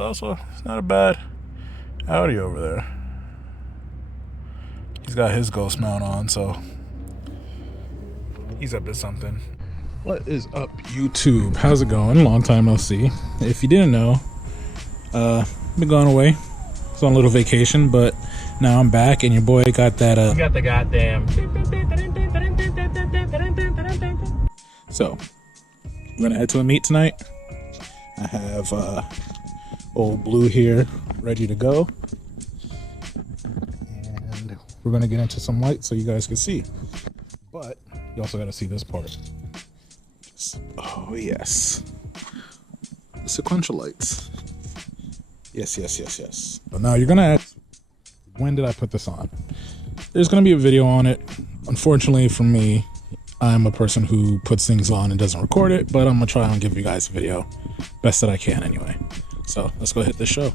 it's not a bad Audi over there. He's got his ghost mount on, so he's up to something. What is up, YouTube? How's it going? Long time no see. If you didn't know, been going away. Was on a little vacation, but now I'm back, and your boy got that. You got the goddamn. So we're gonna head to a meet tonight. I have old Blue here, ready to go, and we're gonna get into some lights so you guys can see. But you also got to see this part. Oh yes, sequential lights. Yes. But now you're gonna ask, when did I put this on? There's gonna be a video on it. Unfortunately for me, I'm a person who puts things on and doesn't record it, but I'm gonna try and give you guys a video best that I can anyway. So let's go hit this show.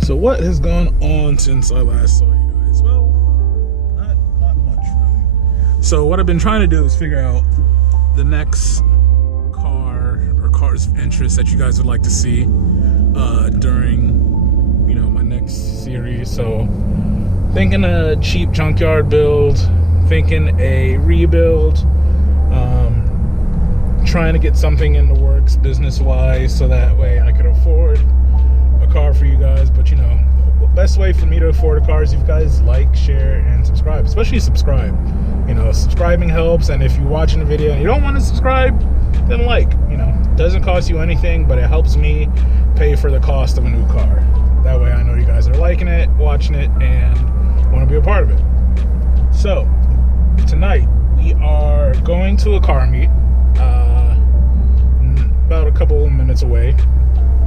So what has gone on since I last saw you guys? Well, not much really. So what I've been trying to do is figure out the next car or cars of interest that you guys would like to see during, my next series. So thinking a cheap junkyard build, thinking a rebuild, trying to get something in the works business-wise so that way I could afford a car for you guys. But the best way for me to afford a car is if you guys like, share, and subscribe. Especially subscribe. Subscribing helps, and if you're watching the video and you don't want to subscribe, then it doesn't cost you anything, but it helps me pay for the cost of a new car. That way I know you guys are liking it, watching it, and want to be a part of it. So tonight we are going to a car meet about a couple of minutes away,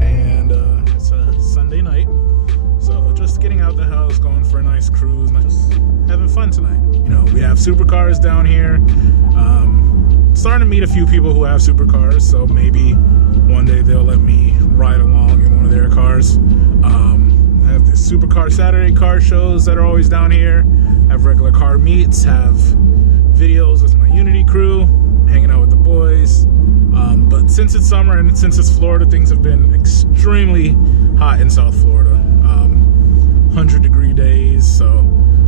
and it's a Sunday night, so just getting out the house, going for a nice cruise, just having fun tonight. We have supercars down here. Starting to meet a few people who have supercars, so maybe one day they'll let me ride along in one of their cars. I have the Supercar Saturday car shows that are always down here. I have regular car meets, have videos with my Unity crew, hanging out with the boys. But since it's summer and since it's Florida, things have been extremely hot in South Florida. 100-degree days, so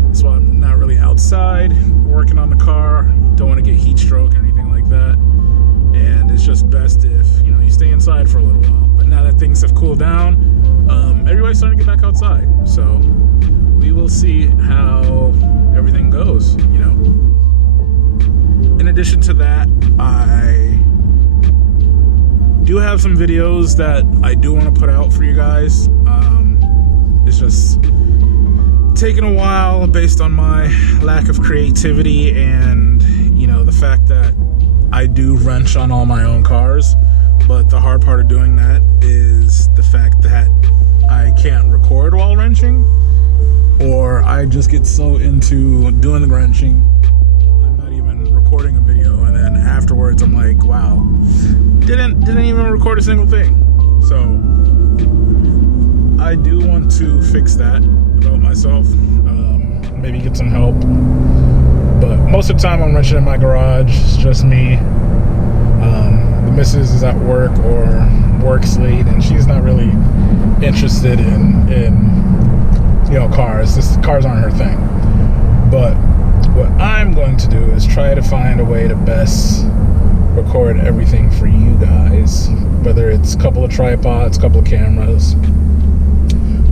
that's why I'm not really outside working on the car. Don't want to get heat stroke or anything like that. And it's just best if you stay inside for a little while. But now that things have cooled down, everybody's starting to get back outside. So we will see how everything goes. In addition to that, I do have some videos that I do want to put out for you guys. It's just taking a while based on my lack of creativity and the fact that I do wrench on all my own cars. But the hard part of doing that is the fact that I can't record while wrenching, or I just get so into doing the wrenching I'm not even recording a video, and then afterwards I'm like, wow, didn't even record a single thing. So I do want to fix that about myself, maybe get some help. But most of the time I'm wrenching in my garage. It's just me. The missus is at work or works late, and she's not really interested in cars. Cars aren't her thing. But what I'm going to do is try to find a way to best record everything for you guys, whether it's a couple of tripods, a couple of cameras,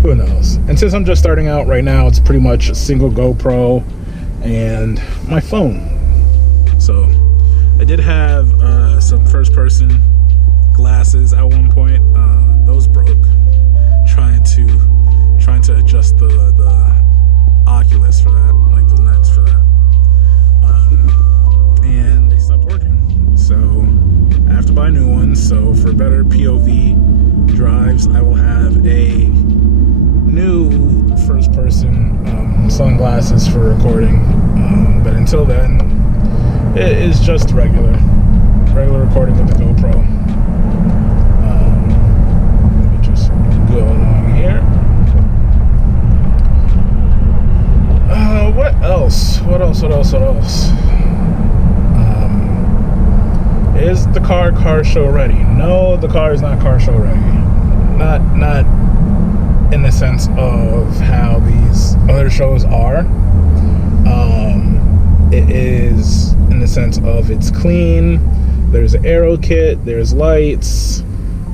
who knows. And since I'm just starting out right now, it's pretty much a single GoPro and my phone. So I did have some first-person glasses at one point. Those broke. Trying to adjust the Oculus for that, like the lens for that, and they stopped working. So I have to buy new ones. So for better POV drives, I will have a new first-person sunglasses for recording. But until then, it is just regular recording with the GoPro. Let me just go along here. What else? What else? Is the car show ready? No, the car is not car show ready. Not in the sense of how these other shows are. It is in the sense of it's clean. There's an aero kit. There's lights.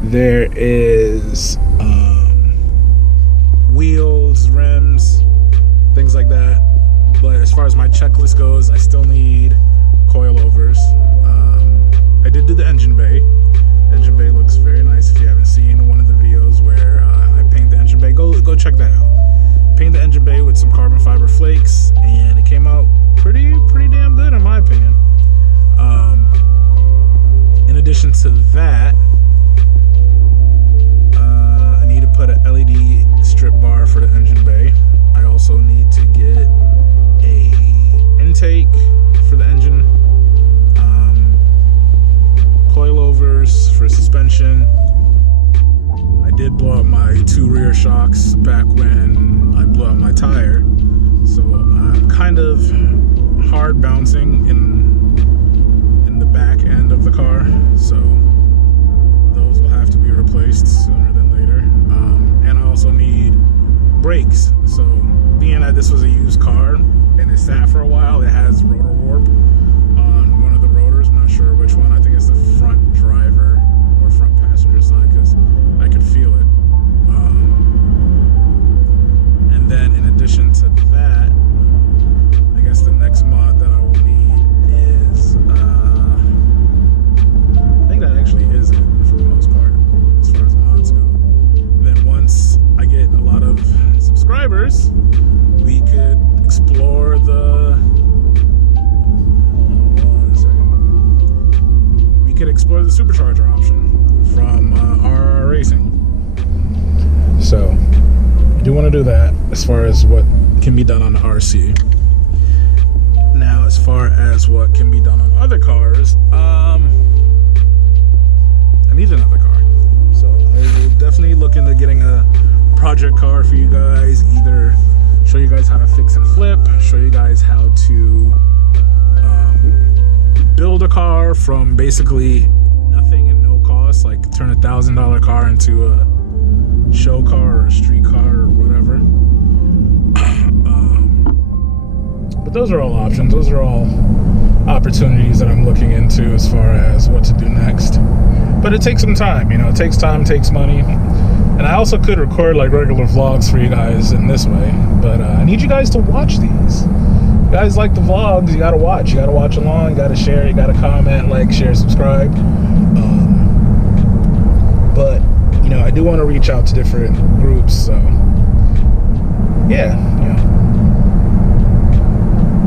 There is wheels, rims, things like that. But as far as my checklist goes, I still need coilovers. I did do the engine bay. Engine bay looks very nice. If you haven't seen one of the videos where I paint the engine bay, go check that out. Paint the engine bay with some carbon fiber flakes, and it came out pretty damn good in my opinion. In addition to that, I need to put an LED strip bar for the engine bay. I also need to get a intake for the engine, coilovers for suspension. I did blow up my 2 rear shocks back when I blew out my tire, so I'm kind of hard bouncing in the back end of the car, so those will have to be replaced sooner than later. And I also need brakes. So being that this was a used car and it sat for a while, it has rotor warp on one of the rotors. I'm not sure which one. I think it's the front driver or front passenger side, because I could feel it. And then in addition to that, I guess the next mod that I will need is I think that actually is it for the most part as far as mods go. And then once I get a lot of subscribers, we could explore the supercharger option from RR Racing. So I do want to do that as far as what can be done on the RC. Now, as far as what can be done on other cars, I need another car. So I will definitely look into getting a project car for you guys. Either show you guys how to fix and flip, show you guys how to build a car from basically nothing and no cost, like turn a $1,000 car into a show car or a street car or whatever. But those are all options. Those are all opportunities that I'm looking into as far as what to do next. But it takes some time, you know, it takes time, takes money. And I also could record like regular vlogs for you guys in this way, but I need you guys to watch these. You guys like the vlogs, you gotta watch. You gotta watch along, you gotta share, you gotta comment, like, share, subscribe. But, you know, I do want to reach out to different groups, so yeah, you know.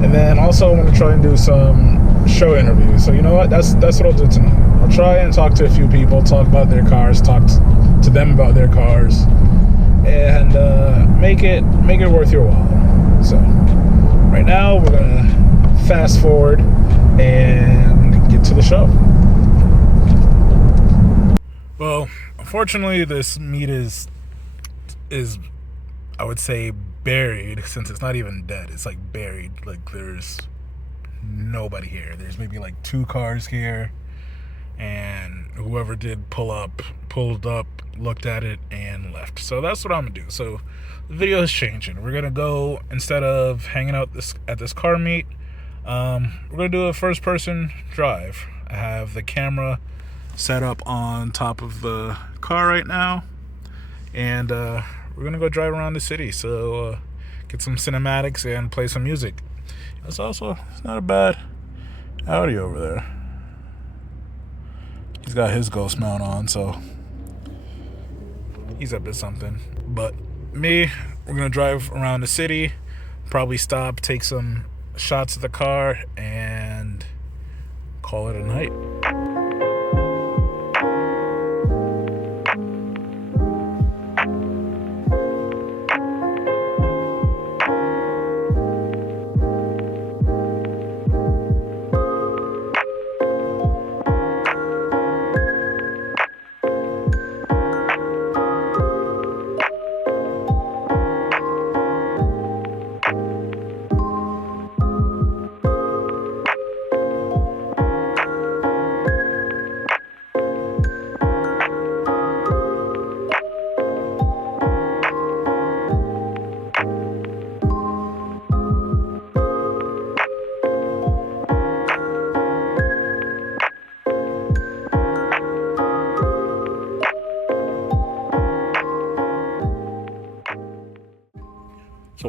And then also I want to try and do some show interviews. So you know what? That's what I'll do tonight. I'll try and talk to a few people, talk about their cars, talk to them about their cars, and make it worth your while. So right now we're gonna fast forward and get to the show. Well, unfortunately, this meat is I would say buried, since it's not even dead. It's like buried. Like there's nobody here. There's maybe like 2 cars here, and whoever did pulled up, looked at it, and left. So that's what I'm gonna do. So the video is changing. We're gonna go, instead of hanging out at this car meet, we're gonna do a first-person drive. I have the camera set up on top of the car right now, and we're gonna go drive around the city. So get some cinematics and play some music. It's not a bad Audi over there. He's got his ghost mount on, so he's up to something. But me, we're gonna drive around the city, probably stop, take some shots of the car, and call it a night.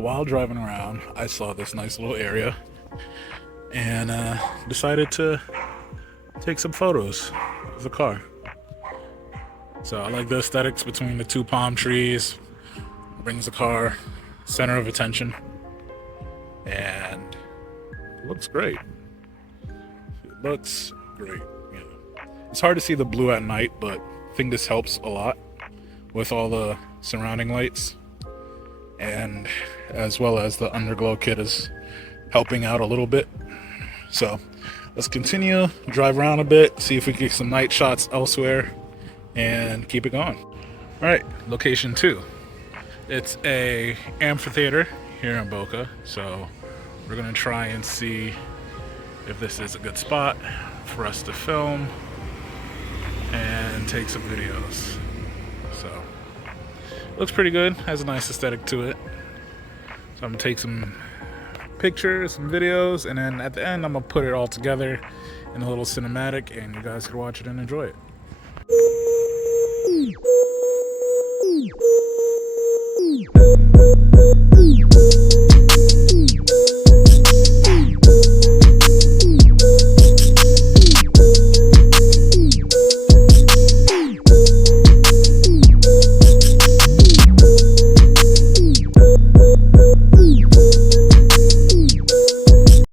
while driving around, I saw this nice little area and decided to take some photos of the car. So I like the aesthetics between the two palm trees. Brings the car center of attention, and it looks great. It looks great. You know, it's hard to see the blue at night, but I think this helps a lot with all the surrounding lights, and as well as the underglow kit is helping out a little bit. So let's continue, drive around a bit, see if we can get some night shots elsewhere, and keep it going. All right, location 2. It's a amphitheater here in Boca, so we're gonna try and see if this is a good spot for us to film and take some videos. So looks pretty good, has a nice aesthetic to it. So I'm gonna take some pictures, some videos, and then at the end I'm gonna put it all together in a little cinematic, and you guys can watch it and enjoy it.